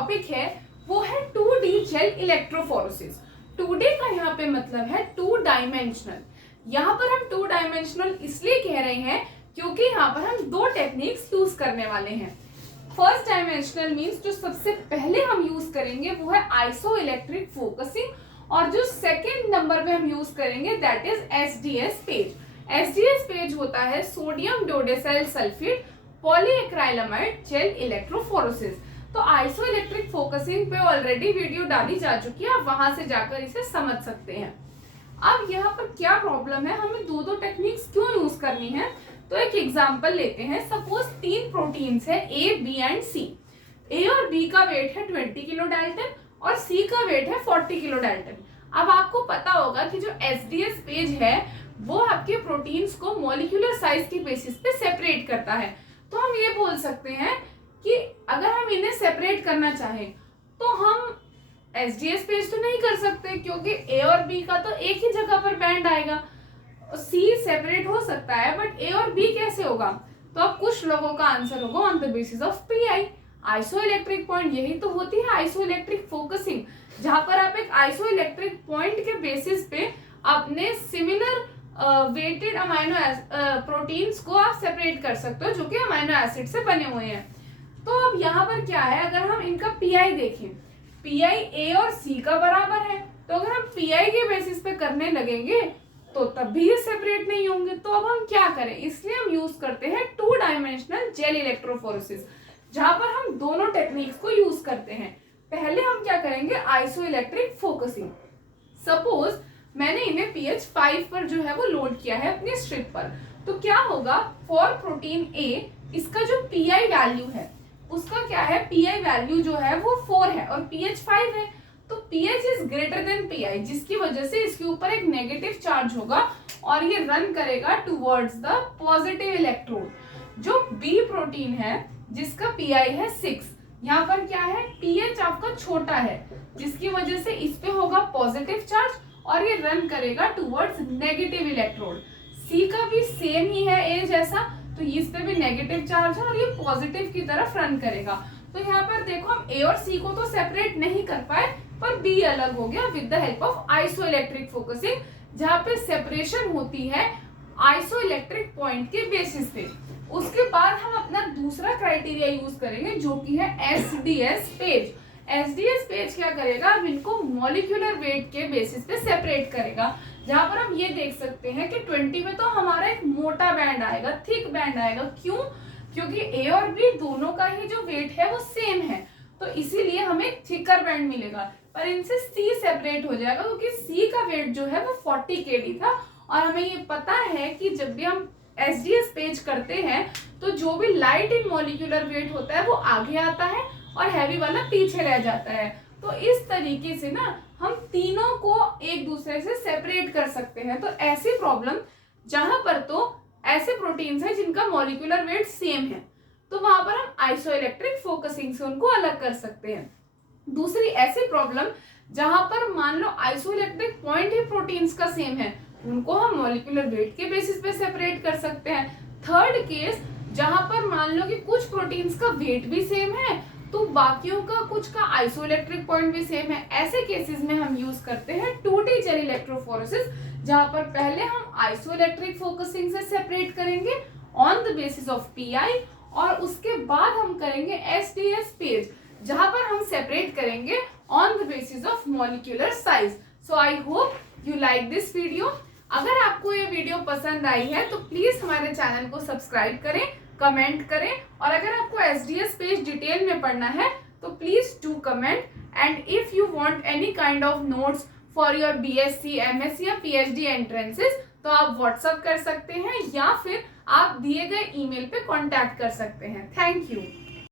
Topic है वो है 2D जेल इलेक्ट्रोफोरेसिस। 2D का यहाँ पे मतलब है 2 डायमेंशनल। यहाँ पर हम 2 डायमेंशनल इसलिए कह रहे हैं क्योंकि यहाँ पर हम 2 टेक्निक्स यूज करने वाले हैं। फर्स्ट डायमेंशनल मीन्स जो सबसे पहले हम यूज करेंगे वो है आइसो इलेक्ट्रिक फोकसिंग, और जो सेकेंड नंबर पे हम यूज करेंगे that is SDS page. SDS page होता है सोडियम डोडेसाइल सल्फेट पॉलीएक्राइलामाइड जेल इलेक्ट्रोफोरेसिस। तो आइसो इलेक्ट्रिक फोकसिंग पे ऑलरेडी वीडियो डाली जा चुकी है, आप वहां से जाकर इसे समझ सकते हैं। अब यहाँ पर क्या प्रॉब्लम है, हमें दो टेक्निक्स क्यों यूज करनी है? तो एक एग्जांपल लेते हैं। सपोज 3 प्रोटीन्स है A, B and C। A और B का वेट है 20 किलो डाल्टन और C का वेट है 40 किलो डाल्टन। अब आपको पता होगा कि जो SDS पेज है वो आपके प्रोटीन्स को मॉलिक्यूलर साइज की बेसिस पे सेपरेट करता है। तो हम ये बोल सकते हैं कि अगर हम इन्हें सेपरेट करना चाहें तो हम SDS पेज तो नहीं कर सकते, क्योंकि A और B का तो एक ही जगह पर बैंड आएगा। C सेपरेट हो सकता है बट A और B कैसे होगा? तो अब कुछ लोगों का आंसर होगा on the basis of PI, iso electric point. यही तो होती है आइसो इलेक्ट्रिक फोकसिंग, जहां पर आप एक आइसो इलेक्ट्रिक पॉइंट के बेसिस पे अपने सिमिलर वेटेड अमाइनो प्रोटीन्स को आप सेपरेट कर सकते हो जो कि अमाइनो एसिड से बने हुए हैं। तो अब यहाँ पर क्या है, अगर हम इनका PI देखें, PI A और C का बराबर है, तो अगर हम PI के बेसिस पे करने लगेंगे तो तब भी ये सेपरेट नहीं होंगे। तो अब हम क्या करें, इसलिए हम यूज करते हैं 2 डायमेंशनल जेल इलेक्ट्रोफोरेसिस, जहां पर हम दोनों टेक्निक्स को यूज करते हैं। पहले हम क्या करेंगे, आइसो इलेक्ट्रिक फोकसिंग। सपोज मैंने इन्हें pH 5 पर जो है वो लोड किया है अपनी स्ट्रिप पर, तो क्या होगा, फॉर प्रोटीन A इसका जो PI वैल्यू है उसका क्या है, PI वैल्यू जो है वो 4 है और pH 5 है। तो pH is greater than PI, जिसकी वजह से इसके ऊपर एक नेगेटिव चार्ज होगा और ये रन करेगा टुवर्ड्स द पॉजिटिव इलेक्ट्रोड। जो B प्रोटीन है जिसका PI है 6, यहाँ पर क्या है, pH आपका छोटा है जिसकी वजह से इस पे होगा पॉजिटिव चार्ज और ये रन करेगा टुवर्ड्स नेगेटिव इलेक्ट्रोड। C का भी सेम ही है A जैसा, तो इस पे भी नेगेटिव चार्ज है और ये पॉजिटिव की तरफ रन करेगा। तो यहाँ पर देखो हम A और C को तो सेपरेट नहीं कर पाए, पर B अलग हो गया with the help of iso electric focusing, जहाँ पे सेपरेशन होती है आइसो इलेक्ट्रिक पॉइंट के बेसिस पे। उसके बाद हम अपना दूसरा क्राइटेरिया यूज करेंगे जो कि है SDS पेज। SDS पेज क्या करेगा, अब इनको मॉलिक्यूलर वेट के बेसिस पे सेपरेट करेगा, जहां पर हम ये देख सकते हैं कि 20 में तो हमारा एक मोटा बैंड आएगा, थिक बैंड आएगा। क्यों? क्योंकि A और B दोनों का ही जो वेट है वो सेम है, तो इसीलिए हमें थिकर बैंड मिलेगा। पर इनसे C सेपरेट हो जाएगा क्योंकि C का वेट जो है वो 40 kg था, और हमें ये पता है कि जब भी हम SDS पेज करते हैं तो जो भी लाइट इन मॉलिक्यूलर वेट होता है वो आगे आता है और हैवी वाला पीछे रह जाता है। तो इस तरीके से ना हम तीनों को एक दूसरे से सेपरेट कर सकते हैं। तो ऐसी प्रॉब्लम जहां पर तो ऐसे प्रोटीन्स हैं जिनका मॉलिक्यूलर वेट सेम है, तो वहां पर हम आइसो इलेक्ट्रिक फोकसिंग से उनको अलग कर सकते हैं। दूसरी ऐसी प्रॉब्लम जहां पर मान लो आइसो इलेक्ट्रिक पॉइंट ही प्रोटीन्स का सेम है, उनको हम मॉलिक्यूलर वेट के बेसिस पे सेपरेट कर सकते हैं। थर्ड केस जहां पर मान लो कि कुछ प्रोटीन्स का वेट भी सेम है तो बाकियों का कुछ का आइसो इलेक्ट्रिक पॉइंट भी सेम है, ऐसे केसेस में हम यूज करते हैं 2D जेल इलेक्ट्रोफोरेसिस, जहां पर पहले हम आइसो इलेक्ट्रिक फोकसिंग से सेपरेट करेंगे on the basis of PI, और उसके बाद हम करेंगे SDS पेज, जहां पर हम सेपरेट करेंगे on the basis of molecular size. So I hope you like this video. अगर आपको ये वीडियो पसंद आई है तो प्लीज हमारे चैनल को सब्सक्राइब करें, कमेंट करें, और अगर आपको SDS पेज डिटेल में पढ़ना है तो please do comment. And if you want any kind of notes for your BSc, MSc या PhD एंट्रेंसेस, तो आप व्हाट्सएप कर सकते हैं या फिर आप दिए गए ईमेल पे कांटेक्ट कर सकते हैं। Thank you.